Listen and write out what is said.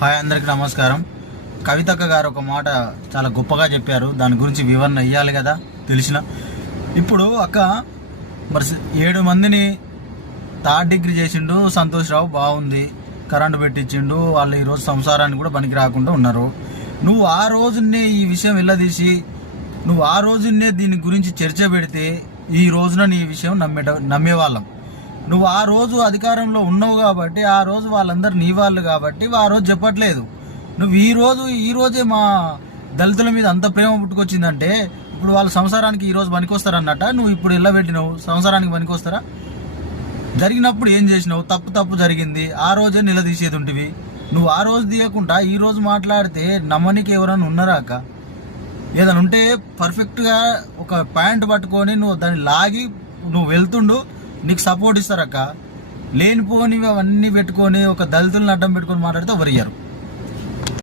Hi, అందరికి నమస్కారం. కవితక్క గారు ఒక మాట చాలా గొప్పగా చెప్పారు. దాని గురించి వివరణ ఇవ్వాలి కదా తెలిసిన. ఇప్పుడు అక్క మరి 7 మందిని థర్డ్ డిగ్రీ చేసిండు సంతోష్ రావు, బాగుంది, కరెంటు పెట్టించిండు, వాళ్ళు ఈరోజు సంసారాన్ని కూడా పనికి రాకుండా ఉన్నారు. నువ్వు ఆ రోజునే ఈ విషయం వెళ్ళదీసి నువ్వు ఆ రోజునే దీని గురించి చర్చ పెడితే ఈ రోజున నీ విషయం నమ్మేవాళ్ళం. నువ్వు ఆ రోజు అధికారంలో ఉన్నావు కాబట్టి, ఆ రోజు వాళ్ళందరూ నీ వాళ్ళు కాబట్టి ఆ రోజు చెప్పట్లేదు. నువ్వు ఈ రోజే మా దళితుల మీద అంత ప్రేమ పుట్టుకొచ్చిందంటే ఇప్పుడు వాళ్ళ సంసారానికి ఈరోజు పనికొస్తారన్నట్ట. నువ్వు ఇప్పుడు ఎలా పెట్టినావు, సంసారానికి పనికొస్తారా? జరిగినప్పుడు ఏం చేసినావు? తప్పు జరిగింది, ఆ రోజే నిలదీసేది ఉంటివి. నువ్వు ఆ రోజు తీయకుండా ఈ రోజు మాట్లాడితే నమ్మనికి ఎవరైనా ఉన్నారాక? ఏదైనా ఉంటే పర్ఫెక్ట్గా ఒక పాయింట్ పట్టుకొని నువ్వు దాన్ని లాగి నువ్వు వెళ్తుండు, నీకు సపోర్ట్ ఇస్తారక్క. లేనిపోనివి అవన్నీ పెట్టుకొని ఒక దళితులను అడ్డం పెట్టుకొని మాట్లాడితే ఎవరు ఇయ్యరు.